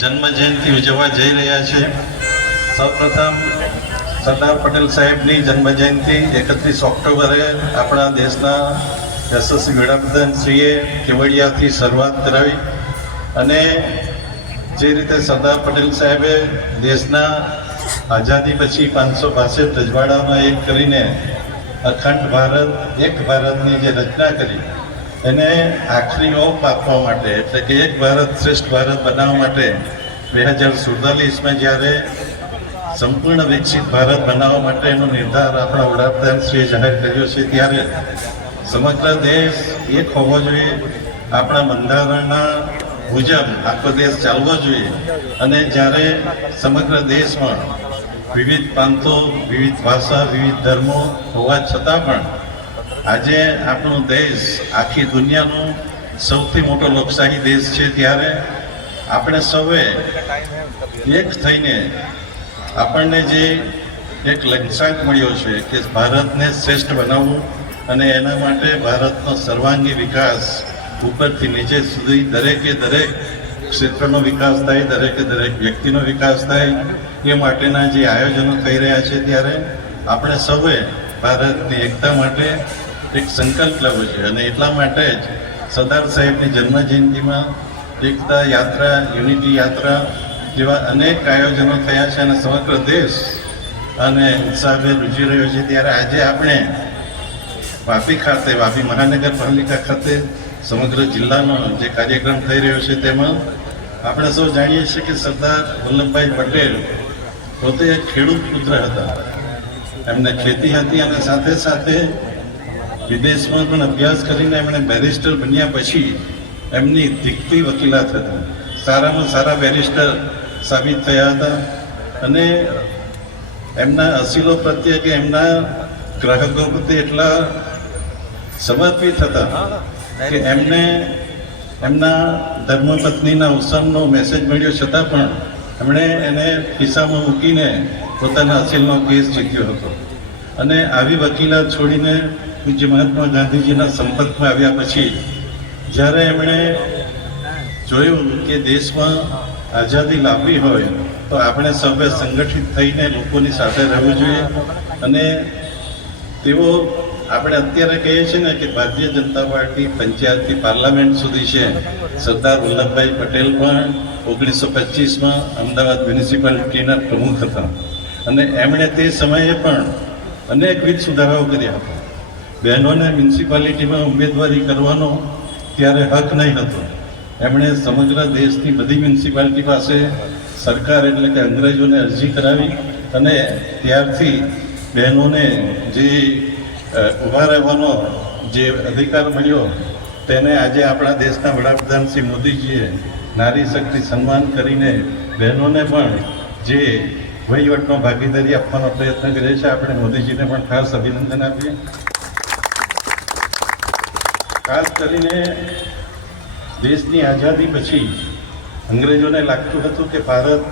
જન્મ જયંતિ ઉજવવા જઈ રહ્યા છે. સૌપ્રથમ સરદાર પટેલ સાહેબની જન્મ જયંતિ 31 ઓક્ટોબરે આપણા દેશના યશસ્વી વડાપ્રધાનશ્રીએ કેવડિયાથી શરૂઆત કરાવી અને જે રીતે સરદાર પટેલ સાહેબે દેશના આઝાદી પછી 562 રજવાડામાં એક કરીને અખંડ ભારત એક ભારતની જે રચના કરી એને આખરી ઓપ આપવા માટે એટલે કે એક ભારત શ્રેષ્ઠ ભારત બનાવવા માટે 2047માં જ્યારે સંપૂર્ણ વિકસિત ભારત બનાવવા માટેનો નિર્ધાર આપણા વડાપ્રધાનશ્રીએ જાહેર કર્યો છે ત્યારે સમગ્ર દેશ એક હોવો જોઈએ. આપણા બંધારણના મુજબ આખો દેશ ચાલવો જોઈએ અને જ્યારે સમગ્ર દેશમાં વિવિધ પ્રાંતો, વિવિધ ભાષા, વિવિધ ધર્મો હોવા છતાં પણ આજે આપણો દેશ આખી દુનિયાનો સૌથી મોટો લોકશાહી દેશ છે ત્યારે આપણે સૌએ એક થઈને આપણને જે એક લક્ષ્યાંક મળ્યો છે કે ભારતને શ્રેષ્ઠ બનાવવું અને એના માટે ભારતનો સર્વાંગી વિકાસ ઉપરથી નીચે સુધી દરેકે દરેક ક્ષેત્રનો વિકાસ થાય, દરેકે દરેક વ્યક્તિનો વિકાસ થાય એ માટેના જે આયોજનો થઈ રહ્યા છે ત્યારે આપણે સૌએ ભારતની એકતા માટે એક સંકલ્પ લેવો છે અને એટલા માટે જ સરદાર સાહેબની જન્મ જયંતિમાં એકતા યાત્રા, યુનિટી યાત્રા જેવા અનેક આયોજનો થયા છે અને સમગ્ર દેશ અને ઉત્સાહભેર રૂજી રહ્યો છે ત્યારે આજે આપણે વાપી ખાતે, વાપી મહાનગરપાલિકા ખાતે સમગ્ર જિલ્લાનો જે કાર્યક્રમ થઈ રહ્યો છે તેમાં આપણે સૌ જાણીએ છીએ કે સરદાર વલ્લભભાઈ પટેલ પોતે એક ખેડૂત પુત્ર હતા. એમને ખેતી હતી અને સાથે સાથે વિદેશમાં પણ અભ્યાસ કરીને એમણે બેરિસ્ટર બન્યા પછી એમની દીકરી વકીલાત હતી. સારામાં સારા બેરિસ્ટર સાબિત થયા હતા અને એમના અસીલો પ્રત્યે કે એમના ગ્રાહકો પ્રત્યે એટલા સમર્પિત હતા કે એમને એમના ધર્મપત્નીના અવસાનનો મેસેજ મળ્યો છતાં પણ એમણે એને ખિસ્સામાં મૂકીને પોતાના અસીલનો કેસ જીત્યો હતો અને આવી વકીલાત છોડીને પૂજ્ય મહાત્મા ગાંધીજીના સંપર્કમાં આવ્યા પછી જ્યારે એમણે જોયું કે દેશમાં આઝાદી લાવવી હોય તો આપણે સૌએ સંગઠિત થઈને લોકોની સાથે રહેવું જોઈએ અને તેઓ આપણે અત્યારે કહીએ છીએ ને કે ભારતીય જનતા પાર્ટી પંચાયતથી પાર્લામેન્ટ સુધી છે. સરદાર વલ્લભભાઈ પટેલ પણ 1925માં અમદાવાદ મ્યુનિસિપાલિટીના પ્રમુખ હતા અને એમણે તે સમયે પણ અનેકવિધ સુધારાઓ કર્યા હતા. બહેનોને મ્યુનિસિપાલિટીમાં ઉમેદવારી કરવાનો ત્યારે હક નહીં હતો. એમણે સમગ્ર દેશની બધી મ્યુનિસિપાલિટી પાસે સરકાર એટલે કે અંગ્રેજોને અરજી કરાવી અને ત્યારથી બહેનોને જે ઊભા રહેવાનો જે અધિકાર મળ્યો તેને આજે આપણા દેશના વડાપ્રધાન શ્રી મોદીજીએ નારી શક્તિ સન્માન કરીને બહેનોને પણ જે વહીવટમાં ભાગીદારી આપવાનો પ્રયત્ન કરે છે. આપણે મોદીજીને પણ ખાસ અભિનંદન આપીએ. ખાસ કરીને દેશની આઝાદી પછી અંગ્રેજોને લાગતું હતું કે ભારત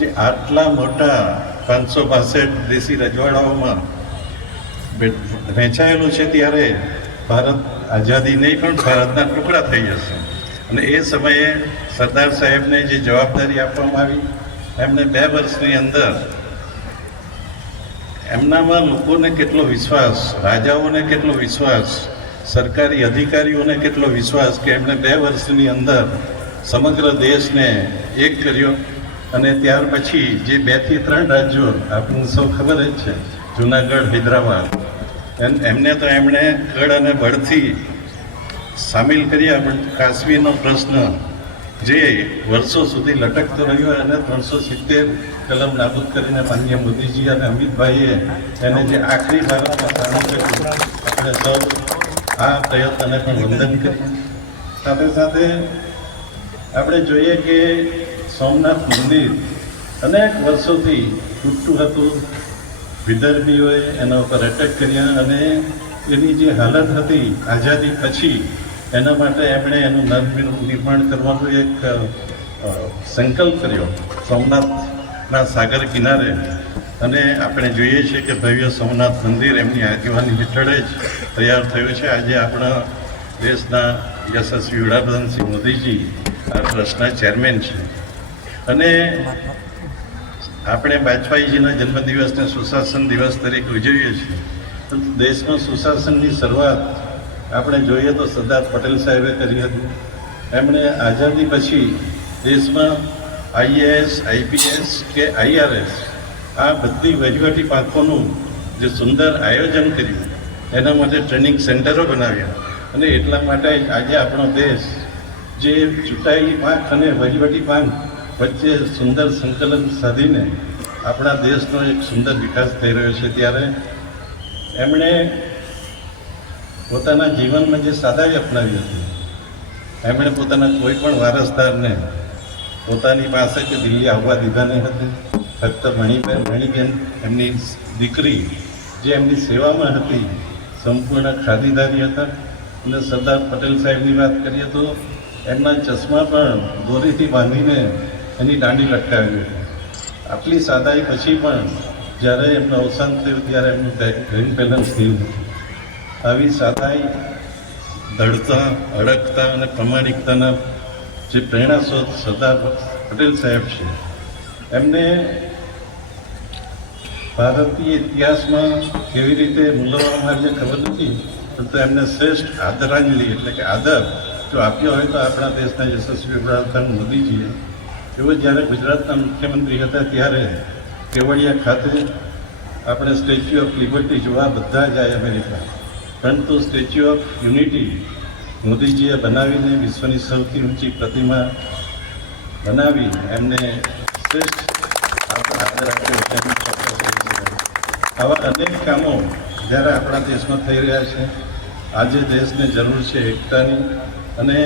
જે આટલા મોટા 562 દેશી રજવાડાઓમાં વહેંચાયેલું છે ત્યારે ભારત આઝાદી નહીં પણ ભારતના ટુકડા થઈ જશે અને એ સમયે સરદાર સાહેબને જે જવાબદારી આપવામાં આવી એમને 2 વર્ષની અંદર એમનામાં લોકોને કેટલો વિશ્વાસ, રાજાઓને કેટલો વિશ્વાસ, સરકારી અધિકારીઓને કેટલો વિશ્વાસ કે એમણે 2 વર્ષની અંદર સમગ્ર દેશને એક કર્યો અને ત્યાર પછી જે 2 થી 3 રાજ્યો આપણને સૌ ખબર જ છે, જુનાગઢ, હૈદરાબાદ, એમને તો એમણે કડ અને બળથી સામેલ કર્યા. પણ કાશ્મીરનો પ્રશ્ન જે વર્ષો સુધી લટકતો રહ્યો અને 370 કલમ નાબૂદ કરીને માનનીય મોદીજી અને અમિતભાઈએ એને જે આખરી ભારતમાં સામેલ કર્યું, આપણે સૌ આ પ્રયત્નને પણ વંદન કરીએ. સાથે સાથે આપણે જોઈએ કે સોમનાથ મંદિર અનેક વર્ષોથી તૂટતું હતું. વિદર્ભીઓએ એના ઉપર એટેક કર્યા અને એની જે હાલત હતી આઝાદી પછી એના માટે એમણે એનું નિર્માણ કરવાનો એક સંકલ્પ કર્યો સોમનાથના સાગર કિનારે અને આપણે જોઈએ છીએ કે ભવ્ય સોમનાથ મંદિર એમની આગેવાની હેઠળ જ તૈયાર થયું છે. આજે આપણા દેશના યશસ્વી વડાપ્રધાન શ્રી મોદીજી આ ટ્રસ્ટના ચેરમેન છે અને આપણે વાજપેયીજીના જન્મદિવસને સુશાસન દિવસ તરીકે ઉજવીએ છીએ. પરંતુ દેશમાં સુશાસનની શરૂઆત આપણે જોઈએ તો સરદાર પટેલ સાહેબે કરી હતી. એમણે આઝાદી પછી દેશમાં આઈએએસ, આઈપીએસ કે આઈઆરએસ આ બધી વહીવટી પાંખોનું જે સુંદર આયોજન કર્યું, એના માટે ટ્રેનિંગ સેન્ટરો બનાવ્યા અને એટલા માટે આજે આપણો દેશ જે ચૂંટાયેલી પાંખ અને વહીવટી પાંખ વચ્ચે સુંદર સંકલન સાધીને આપણા દેશનો એક સુંદર વિકાસ થઈ રહ્યો છે. ત્યારે એમણે પોતાના જીવનમાં જે સાદાઈ અપનાવી હતી, એમણે પોતાના કોઈ પણ વારસદારને પોતાની પાસે કે દિલ્હી આવવા દીધા નહીં હતી. ફક્ત મણીબેન એમની દીકરી જે એમની સેવામાં હતી, સંપૂર્ણ ખાદીદારી હતા. અને સરદાર પટેલ સાહેબની વાત કરીએ તો એમના ચશ્મા પણ દોરીથી બાંધીને એની દાંડી લટકાવી હતી. આટલી સાદાઈ પછી પણ જ્યારે એમનું અવસાન થયું ત્યારે એમનું બેંક બેલેન્સ થયું નથી. આવી સાદાઈ, દૃઢતા, અડગતા અને પ્રામાણિકતાના જે પ્રેરણા સ્ત્રોત સરદાર પટેલ સાહેબ છે. એમને ભારતીય ઇતિહાસમાં કેવી રીતે મૂલવવામાં આવી ખબર નથી, પરંતુ એમને શ્રેષ્ઠ આદરાંજલિ એટલે કે આદર જો આપ્યો હોય તો આપણા દેશના યશસ્વી વડાપ્રધાન મોદીજીએ. તેઓ જ્યારે ગુજરાતના મુખ્યમંત્રી હતા ત્યારે કેવડિયા ખાતે આપણે સ્ટેચ્યુ ઓફ લિબર્ટી જોવા બધા જાય અમેરિકા, પરંતુ સ્ટેચ્યુ ઓફ યુનિટી મોદીજીએ બનાવીને વિશ્વની સૌથી ઊંચી પ્રતિમા બનાવી એમને શ્રેષ્ઠ આદર આપ્યો. આવા અનેક કામો જ્યારે આપણા દેશમાં થઈ રહ્યા છે. આજે દેશને જરૂર છે એકતાની, અને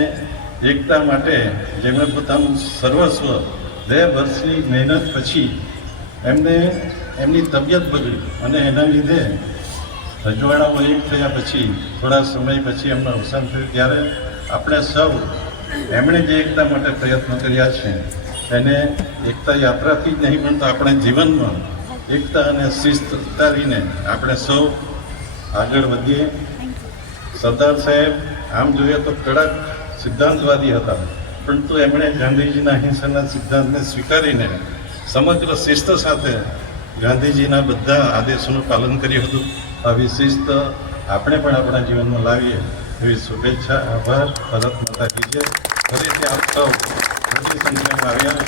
એકતા માટે જેમણે પોતાનું સર્વસ્વ 2 વર્ષની મહેનત પછી એમને એમની તબિયત બગડી અને એના લીધે રજવાડાઓ એક થયા પછી થોડા સમય પછી એમનું અવસાન થયું. ત્યારે આપણે સૌ એમણે જે એકતા માટે પ્રયત્નો કર્યા છે એને એકતા યાત્રાથી જ નહીં પણ તો આપણા જીવનમાં એકતા અને શિસ્ત ઉતારીને આપણે સૌ આગળ વધીએ. સરદાર સાહેબ આમ જોઈએ તો કડક સિદ્ધાંતવાદી હતા, પરંતુ એમણે ગાંધીજીના અહિંસાના સિદ્ધાંતને સ્વીકારીને સમગ્ર શિસ્ત સાથે ગાંધીજીના બધા આદેશોનું પાલન કર્યું હતું. આવી શિસ્ત આપણે પણ આપણા જીવનમાં લાવીએ એવી શુભેચ્છા. આભાર. ભારત માતા કી જય. ફરીથી આપ સૌ મોટી સંખ્યામાં આવ્યા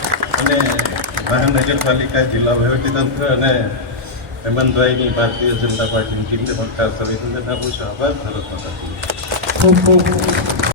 અને મહાનગરપાલિકા, જિલ્લા વહીવટીતંત્ર અને હેમંતભાઈની ભારતીય જનતા પાર્ટીની ટીમને પણ ખાસ અભિનંદન આપું છું. આભાર. ભારત માતા કી જય. ખૂબ ખૂબ